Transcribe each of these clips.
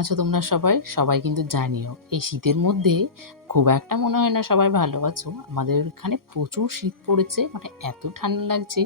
আছো তোমরা সবাই? সবাই কিন্তু জানিও এই শীতের মধ্যে খুব একটা মনে হয় না সবাই ভালো আছো। আমাদের এখানে প্রচুর শীত পড়েছে, মানে এত ঠান্ডা লাগছে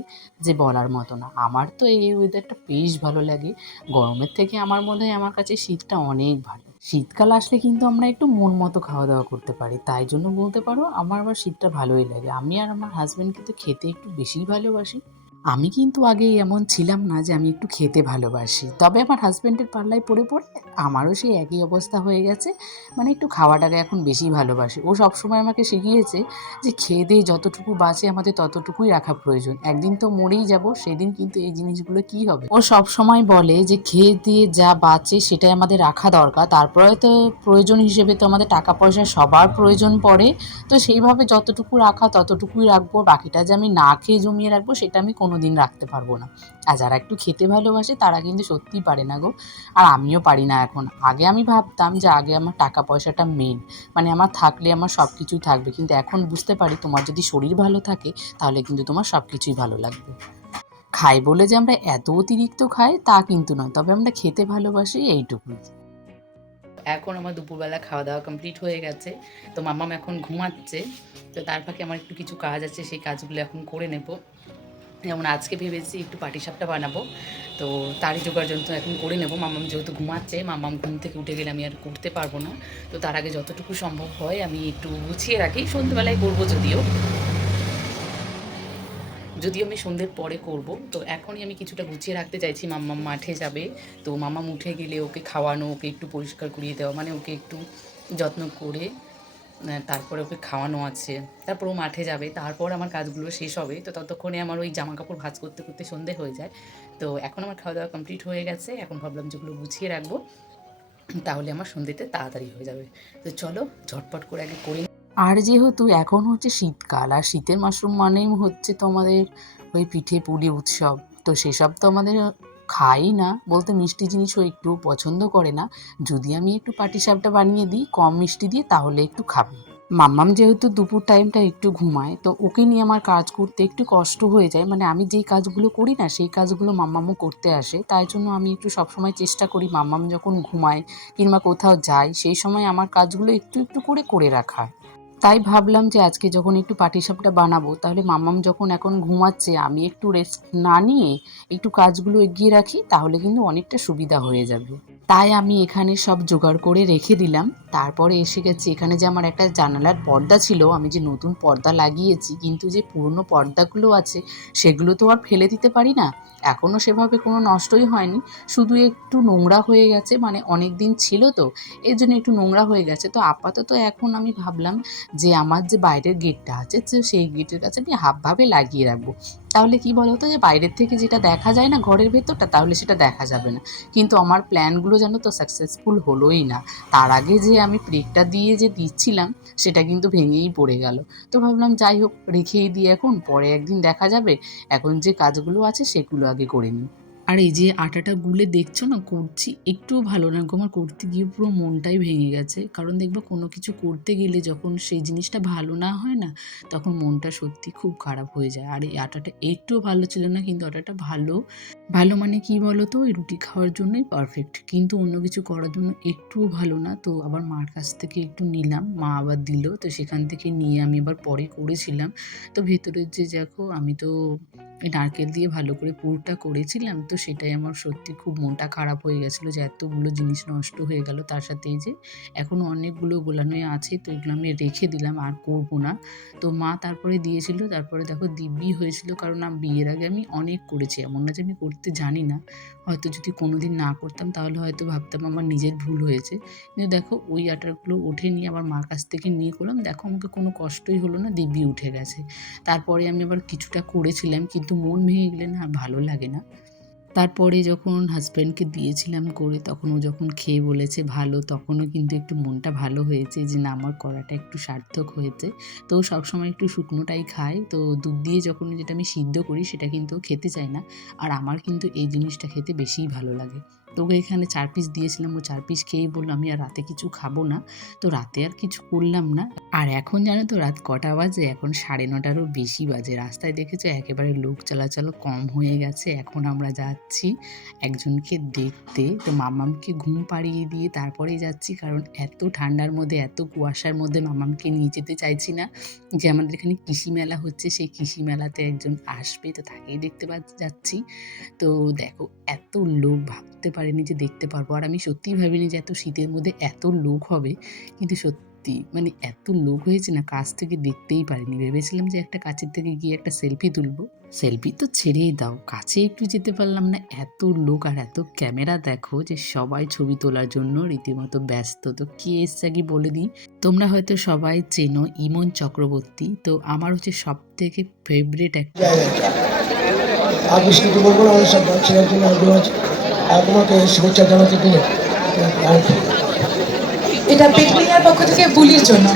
যে বলার মতো না। আমার তো এই ওয়েদারটা বেশ ভালো লাগে। গরমের থেকে আমার মনে হয় আমার কাছে শীতটা অনেক ভালো। শীতকাল আসলে কিন্তু আমরা একটু মন মতো খাওয়া দাওয়া করতে পারি, তাই জন্য বলতে পারো আমার আবার শীতটা ভালোই লাগে। আমি আর আমার হাজব্যান্ড কিন্তু খেতে একটু বেশিই ভালোবাসি। আমি কিন্তু আগে এমন ছিলাম না যে আমি একটু খেতে ভালোবাসি, তবে আমার হাজব্যান্ডের পাল্লায় পড়ে পড়ে আমারও সেই একই অবস্থা হয়ে গেছে। মানে একটু খাওয়াটাকে এখন বেশি ভালোবাসি। ও সবসময় আমাকে শিখিয়েছে যে খেয়ে দিয়ে যতটুকু বাঁচে আমাদের ততটুকুই রাখা প্রয়োজন, একদিন তো মরেই যাব, সেদিন কিন্তু এই জিনিসগুলো কি হবে। ও সবসময় বলে যে খেয়ে দিয়ে যা বাঁচে সেটাই আমাদের রাখা দরকার, তারপরে তো প্রয়োজন হিসেবে তো আমাদের টাকা পয়সা সবার প্রয়োজন পড়ে। তো সেইভাবে যতটুকু রাখা ততটুকুই রাখবো, বাকিটা যে আমি না খেয়ে জমিয়ে রাখবো সেটা আমি কোনোদিন রাখতে পারবো না। আর যারা একটু খেতে ভালোবাসে তারা কিন্তু সত্যিই পারে না গো। আর আমিও পারি না এখন। আগে আমি ভাবতাম যে আগে আমার টাকা পয়সাটা মেন, মানে আমার থাকলে আমার সব কিছুই থাকবে, কিন্তু এখন বুঝতে পারি তোমার যদি শরীর ভালো থাকে তাহলে কিন্তু তোমার সব কিছুই ভালো লাগবে। খাই বলে যে আমরা এত অতিরিক্ত খাই তা কিন্তু নয়, তবে আমরা খেতে ভালোবাসি এইটুকুই। এখন আমার দুপুরবেলা খাওয়া দাওয়া কমপ্লিট হয়ে গেছে, তো মাম্মাম এখন ঘুমাচ্ছে। তো তার ফাঁকে আমার একটু কিছু কাজ আছে, সেই কাজগুলো এখন করে নেব। যেমন আজকে ভেবেছি একটু পাটিসাপটা বানাবো, তো তারই জোগাড় যন্ত্র এখন করে নেব। মাম্মাম যেহেতু ঘুমাচ্ছে, মাম্মাম ঘুম থেকে উঠে গেলে আমি আর করতে পারবো না। তো তার আগে যতটুকু সম্ভব হয় আমি একটু গুছিয়ে রাখি, সন্ধ্যেবেলায় করবো যদিও যদিও আমি সন্ধ্যের পরে করব। তো এখনই আমি কিছুটা গুছিয়ে রাখতে চাইছি। মাম্মাম মাঠে যাবে, তো মাম্মাম উঠে গেলে ওকে খাওয়ানো, ওকে একটু পরিষ্কার করিয়ে দেওয়া, মানে ওকে একটু যত্ন করে তারপরে ওকে খাওয়ানো আছে। তারপর ও মাঠে যাবে, তারপর আমার কাজগুলো শেষ হবে। তো ততক্ষণে আমার ওই জামা কাপড় ভাঁজ করতে করতে সন্ধে হয়ে যায়। তো এখন আমার খাওয়া দাওয়া কমপ্লিট হয়ে গেছে, এখন ভাবলাম যেগুলো গুছিয়ে রাখবো, তাহলে আমার সন্ধেতে তাড়াতাড়ি হয়ে যাবে। তো চলো ঝটপট করে আগে করে। আর যেহেতু এখন হচ্ছে শীতকাল, আর শীতের মাশরুম মানেই হচ্ছে তোমাদের ওই পিঠে পুলি উৎসব। তো সেসব তো আমাদের খাই না, বলতে মিষ্টি জিনিসও একটু পছন্দ করে না। যদি আমি একটু পাটিসাপটা বানিয়ে দিই কম মিষ্টি দিয়ে তাহলে একটু খাবে। মাম্মাম যেহেতু দুপুর টাইমটা একটু ঘুমায়, তো ওকে নিয়ে আমার কাজ করতে একটু কষ্ট হয়ে যায়। মানে আমি যেই কাজগুলো করি না সেই কাজগুলো মাম্মামও করতে আসে, তাই জন্য আমি একটু সবসময় চেষ্টা করি মাম্মাম যখন ঘুমায় কিংবা কোথাও যায় সেই সময় আমার কাজগুলো একটু একটু করে করে রাখা। তাই ভাবলাম যে আজকে যখন একটু পাটিসাপটা বানাবো, তাহলে মাম্মাম যখন এখন ঘুমাচ্ছে আমি একটু রেস্ট না নিয়ে একটু কাজগুলো এগিয়ে রাখি, তাহলে কিন্তু অনেকটা সুবিধা হয়ে যাবে। তাই আমি এখানে সব জোগাড় করে রেখে দিলাম। তারপরে এসে গেছি এখানে, যে আমার একটা জানালার পর্দা ছিল, আমি যে নতুন পর্দা লাগিয়েছি, কিন্তু যে পুরনো পর্দাগুলো আছে সেগুলো তো আর ফেলে দিতে পারি না। এখনও সেভাবে কোনো নষ্টই হয়নি, শুধু একটু নোংরা হয়ে গেছে, মানে অনেক দিন ছিল তো এর জন্য একটু নোংরা হয়ে গেছে। তো আপাতত এখন আমি ভাবলাম যে আমার যে বাইরের গেটটা আছে তো সেই গেটের কাছে আমি হাফভাবে লাগিয়ে রাখবো। তাহলে কি বলতো, যে বাইরের থেকে যেটা দেখা যায় না ঘরের ভেতরটা, তাহলে সেটা দেখা যাবে না। কিন্তু আমার প্ল্যানগুলো যেন তো সাকসেসফুল হলোই না। তার আগে যে আমি প্রেকটা দিয়ে যে দিচ্ছিলাম সেটা কিন্তু ভেঙেই পড়ে গেল। তো ভাবলাম যাই হোক রেখেই দিই, এখন পরে একদিন দেখা যাবে। এখন যে কাজগুলো আছে সেগুলো আগে করে নিই। আর এই যে আটাটা গুলে দেখছো না করছি, একটুও ভালো না গো, আমার করতে গিয়ে পুরো মনটাই ভেঙে গেছে। কারণ দেখবো কোনো কিছু করতে গেলে যখন সেই জিনিসটা ভালো না হয় না, তখন মনটা সত্যি খুব খারাপ হয়ে যায়। আর এই আটাটা একটুও ভালো ছিল না, কিন্তু আটাটা ভালো। ভালো মানে কি বলো তো, ওই রুটি খাওয়ার জন্যই পারফেক্ট, কিন্তু অন্য কিছু করার জন্য একটুও ভালো না। তো আবার মার কাছ থেকে একটু নিলাম, মা আবার দিল, তো সেখান থেকে নিয়ে আমি আবার পরে করেছিলাম। তো ভেতরের যে দেখো আমি তো এই নারকেল দিয়ে ভালো করে পুরটা করেছিলাম, তো সেটাই আমার সত্যি খুব মনটা খারাপ হয়ে গেছিলো যে এতগুলো জিনিস নষ্ট হয়ে গেল। তার সাথে এই যে এখনও অনেকগুলো গোলানোই আছে, তো এগুলো আমি রেখে দিলাম, আর করবো না। তো মা তারপরে দিয়েছিল, তারপরে দেখো দিব্যি হয়েছিল, কারণ বিয়ের আগে আমি অনেক করেছি, এমন না যে আমি করতে জানি না। হয়তো যদি কোনোদিন না করতাম তাহলে হয়তো ভাবতাম আমার নিজের ভুল হয়েছে। কিন্তু দেখো ওই আটারগুলো ওঠেনি, আবার মার কাছ থেকে নিয়ে করলাম, দেখো আমাকে কোনো কষ্টই হলো না, দিব্যি উঠে গেছে। তারপরে আমি আবার কিছুটা করেছিলাম, কিন্তু মন ভেঙে গেলে না আর ভালো লাগে না। তারপরে যখন হাসব্যান্ডকে দিয়েছিলাম করে, তখন ও যখন খেয়ে বলেছে ভালো, তখনও কিন্তু একটু মনটা ভালো হয়েছে যে না আমার করাটা একটু সার্থক হয়েছে। তো ও সবসময় একটু শুকনোটাই খায়, তো দুধ দিয়ে যখন যেটা আমি সিদ্ধ করি সেটা কিন্তু ও খেতে চায় না। আর আমার কিন্তু এই জিনিসটা খেতে বেশিই ভালো লাগে। তো ওকে এখানে 4 পিস দিয়েছিলাম, ও 4 পিস খেয়েই বলল আমি আর রাতে কিছু খাবো না। তো রাতে আর কিছু করলাম না। আর এখন জানো তো রাত কটা বাজে? এখন 9:30টারও বেশি বাজে। রাস্তায় দেখেছো একেবারে লোক চলাচলও কম হয়ে গেছে। এখন আমরা যাচ্ছি একজনকে দেখতে। তো মাম্মামকে ঘুম পাড়িয়ে দিয়ে তারপরেই যাচ্ছি, কারণ এত ঠান্ডার মধ্যে, এত কুয়াশার মধ্যে মাম্মামকে নিয়ে যেতে চাইছি না। যে আমাদের এখানে কৃষি মেলা হচ্ছে, সেই কৃষি মেলাতে একজন আসবে, তো তাকেই দেখতে যাচ্ছি। তো দেখো এত লোক, ভাবতে পারিনি যে দেখতে পারবো। আর আমি সত্যিই ভাবিনি যে এত শীতের মধ্যে এত লোক হবে। কিন্তু সত্যি মানে এত লোক হয়েছে না, কাছ থেকে দেখতেই পারিনি। ভেবেছিলাম যে একটা কাছের থেকে গিয়ে একটা সেলফি তুলবো। সেলফি তো ছেড়েই দাও, কাছে একটু যেতে পারলাম না। এত লোক আর এত ক্যামেরা, দেখো যে সবাই ছবি তোলার জন্য রীতিমতো ব্যস্ত। তো কে এসছে আগে বলে দিই। তোমরা হয়তো সবাই চেনো ইমন চক্রবর্তী। তো আমার হচ্ছে সব থেকে ফেভারিট একটা আর বেশি কিছু বলবো না, আমাদের সব ছেলের জন্য তোমাকে শুভেচ্ছা জানাতে দিনে এটা পেট্রোলিয়ার পক্ষ থেকে বুলির জন্য।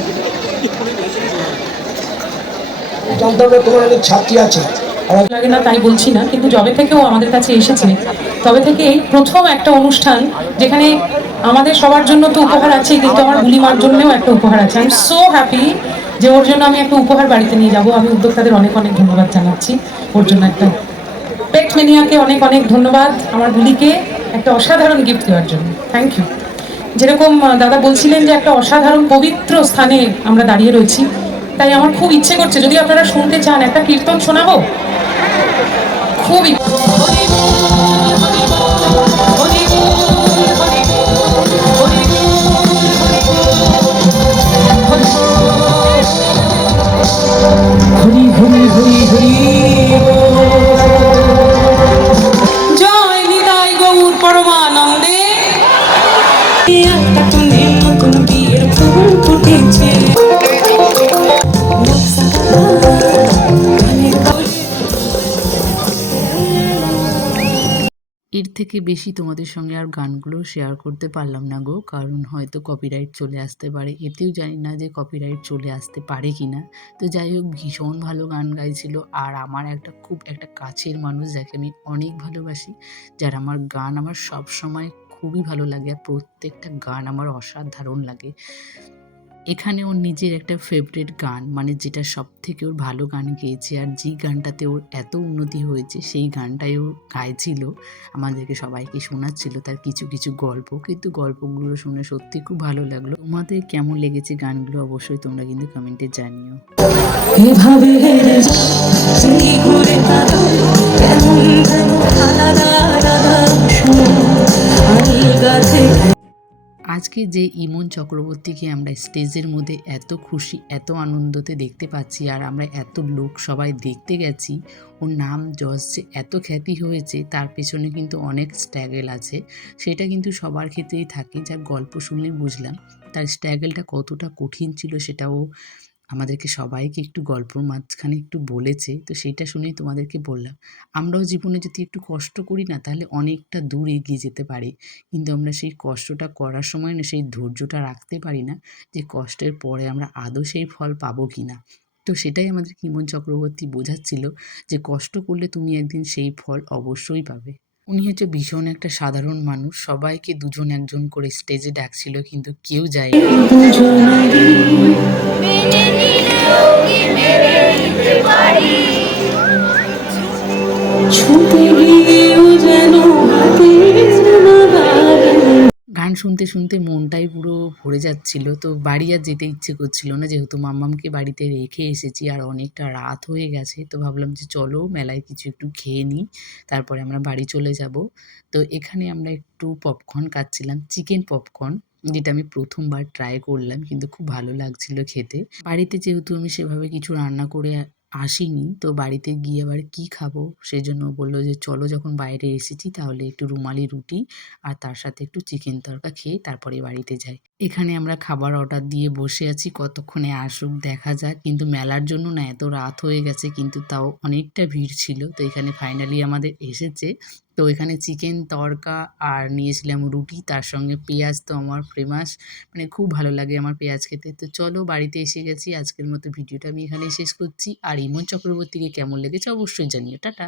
জানতাম না তোমার অনেক ছাত্রী আছে। লাগে না তাই বলছি না, কিন্তু যবে থেকেও আমাদের কাছে এসেছে তবে থেকে প্রথম একটা অনুষ্ঠান যেখানে আমাদের সবার জন্য তো উপহার আছে, কিন্তু আমার বুলিমার জন্যও একটা উপহার আছে। আই এম সো হ্যাপি যে ওর জন্য আমি একটা উপহার বাড়িতে নিয়ে যাব। আমি উদ্যোক্তাদের অনেক অনেক ধন্যবাদ জানাচ্ছি ওর জন্য। একটা পেট মেনিয়াকে অনেক অনেক ধন্যবাদ আমার বুলিকে একটা অসাধারণ গিফট দেওয়ার জন্য। Thank you. যেরকম দাদা বলছিলেন যে একটা অসাধারণ পবিত্র স্থানে আমরা দাঁড়িয়ে রয়েছি, তাই আমার খুব ইচ্ছে করছে যদি আপনারা শুনতে চান একটা কীর্তন শোনাবো। খুবই হরি হরি হরি হরি জয় নিতাই গৌর পরমানন্দে। নতুন বিয়ের ফুল ফুটেছে। এর থেকে বেশি তোমাদের সঙ্গে আর গানগুলো শেয়ার করতে পারলাম না গো, কারণ হয়তো কপিরাইট চলে আসতে পারে। এতেও জানি না যে কপিরাইট চলে আসতে পারে কি না। তো যাই হোক, ভীষণ ভালো গান গাইছিল। আর আমার খুব একটা কাছের মানুষ, যাকে আমি অনেক ভালোবাসি, যার আমার গান আমার সব সময় খুবই ভালো লাগে, আর প্রত্যেকটা গান আমার অসাধারণ লাগে। এখানে ওর নিজের একটা ফেভারিট গান, মানে যেটা সব থেকে ওর ভালো গান গেয়েছে, আর যেই গানটাতে ওর এত উন্নতি হয়েছে সেই গানটাই ও গাইছিল, আমাদেরকে সবাইকে শোনাচ্ছিল তার কিছু কিছু গল্প। কিন্তু গল্পগুলো শুনে সত্যি খুব ভালো লাগলো। তোমাদের কেমন লেগেছে গানগুলো অবশ্যই তোমরা কিন্তু কমেন্টে জানিও। এভাবে ঘুরে আজকে যে ইমন চক্রবর্তীকে আমরা স্টেজের মধ্যে এত খুশি, এত আনন্দতে দেখতে পাচ্ছি, আর আমরা এত লোক সবাই দেখতে গেছি, ওর নাম যশ যে এত খ্যাতি হয়েছে তার পেছনে কিন্তু অনেক স্ট্রাগল আছে। সেটা কিন্তু সবার ক্ষেত্রেই থাকে, যার গল্প শুনলে বুঝলাম তার স্ট্রাগলটা কতটা কঠিন ছিল। সেটাও আমাদেরকে সবাইকে একটু গল্পর মাঝখানে একটু বলেছে। তো সেইটা শুনেই তোমাদেরকে বললাম, আমরাও জীবনে যদি একটু কষ্ট করি না, তাহলে অনেকটা দূর এগিয়ে যেতে পারি। কিন্তু আমরা সেই কষ্টটা করার সময় না সেই ধৈর্যটা রাখতে পারি না, যে কষ্টের পরে আমরা আদৌ সেই ফল পাবো কি না। তো সেটাই আমাদের ইমন চক্রবর্তী বোঝাচ্ছিল, যে কষ্ট করলে তুমি একদিন সেই ফল অবশ্যই পাবে। উনি হচ্ছে ভীষণ একটা সাধারণ মানুষ, সবাইকে দুজন একজন করে স্টেজে ডাকছিল, কিন্তু কেউ যায়নি। গান শুনতে শুনতে মনটাই পুরো ভরে যাচ্ছিল। তো বাড়ি আর যেতে ইচ্ছে করছিল না, যেহেতু মাম্মামকে বাড়িতে রেখে এসেছি আর অনেকটা রাত হয়ে গেছে। তো ভাবলাম যে চলো মেলায় কিছু একটু খেয়ে নিই, তারপরে আমরা বাড়ি চলে যাব। তো এখানে আমরা একটু পপকর্ন খাচ্ছিলাম, চিকেন পপকর্ন, যেটা আমি প্রথমবার ট্রাই করলাম, কিন্তু খুব ভালো লাগছিল খেতে। বাড়িতে যেহেতু আমি সেভাবে কিছু রান্না করে আসিনি, তো বাড়িতে গিয়ে আবার কি খাবো, সেজন্য বললো যে চলো যখন বাইরে এসেছি তাহলে একটু রুমালি রুটি আর তার সাথে একটু চিকেন তড়কা খেয়ে তারপরে বাড়িতে যাই। এখানে আমরা খাবার অর্ডার দিয়ে বসে আছি, কতক্ষণে আসুক দেখা যাক। কিন্তু মেলার জন্য না এত রাত হয়ে গেছে, কিন্তু তাও অনেকটা ভিড় ছিল। তো এখানে ফাইনালি আমাদের এসেছে। তো এখানে চিকেন তড়কা আর নিয়েছিলাম রুটি, তার সঙ্গে পেঁয়াজ তো আমার ফেমাস, মানে খুব ভালো লাগে আমার পেঁয়াজ খেতে। তো চলো বাড়িতে এসে গেছি, আজকের মতো ভিডিওটা আমি এখানেই শেষ করছি। আর ইমন চক্রবর্তীকে কেমন লেগেছে অবশ্যই জানিও। টাটা।